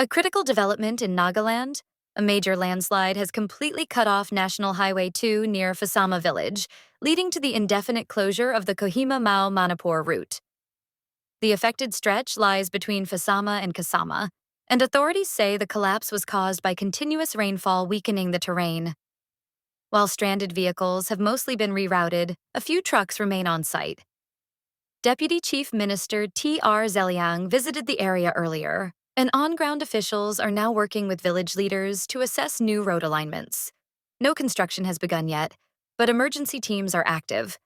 A critical development in Nagaland, a major landslide has completely cut off National Highway 2 near Phesama village, leading to the indefinite closure of the Kohima Manipur route. The affected stretch lies between Phesama and Kisama, and authorities say the collapse was caused by continuous rainfall weakening the terrain. While stranded vehicles have mostly been rerouted, a few trucks remain on site. Deputy Chief Minister T.R. Zeliang visited the area earlier, and on-ground officials are now working with village leaders to assess new road alignments. No construction has begun yet, but emergency teams are active.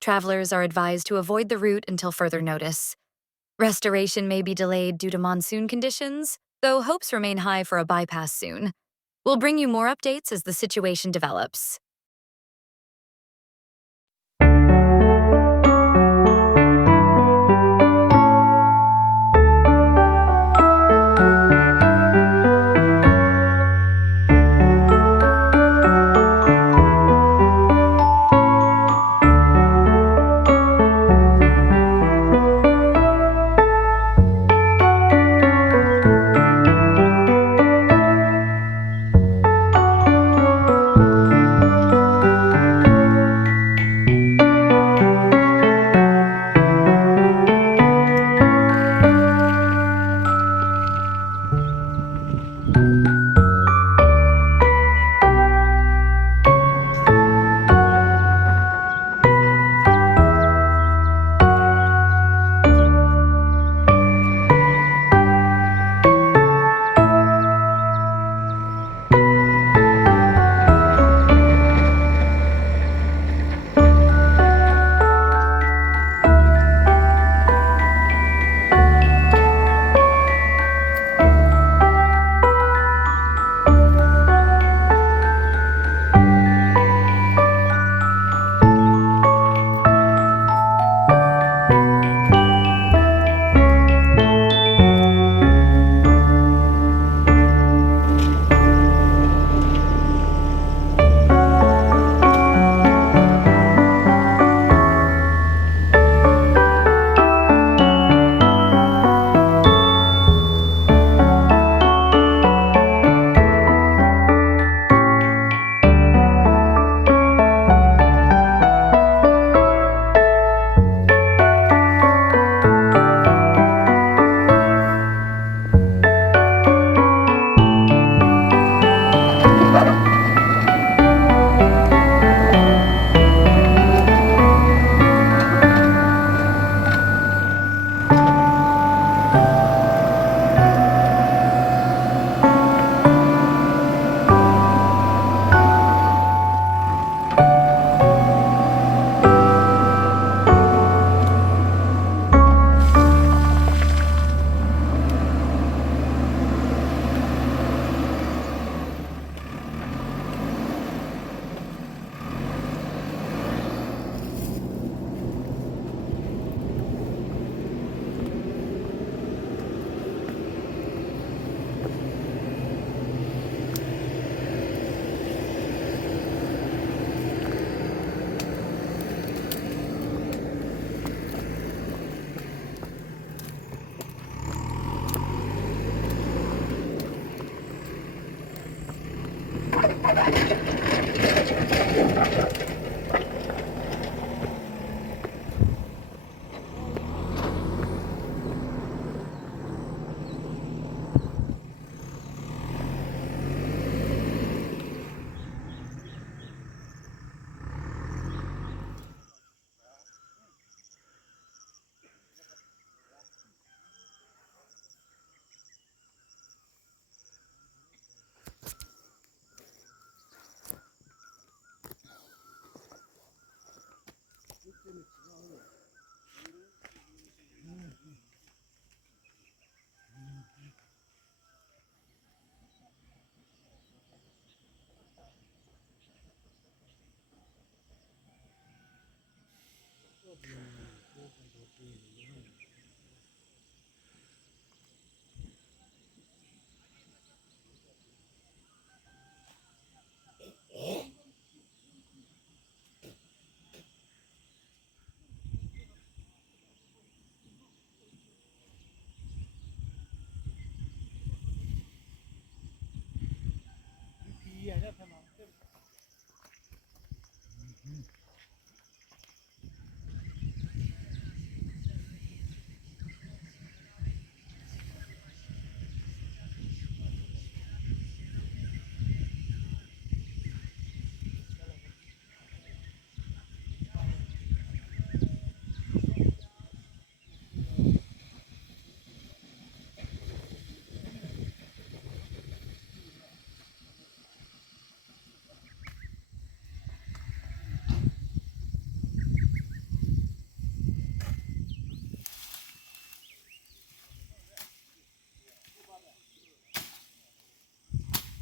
Travelers are advised to avoid the route until further notice. Restoration may be delayed due to monsoon conditions, though hopes remain high for a bypass soon. We'll bring you more updates as the situation develops.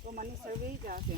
तो money सर्वे जाके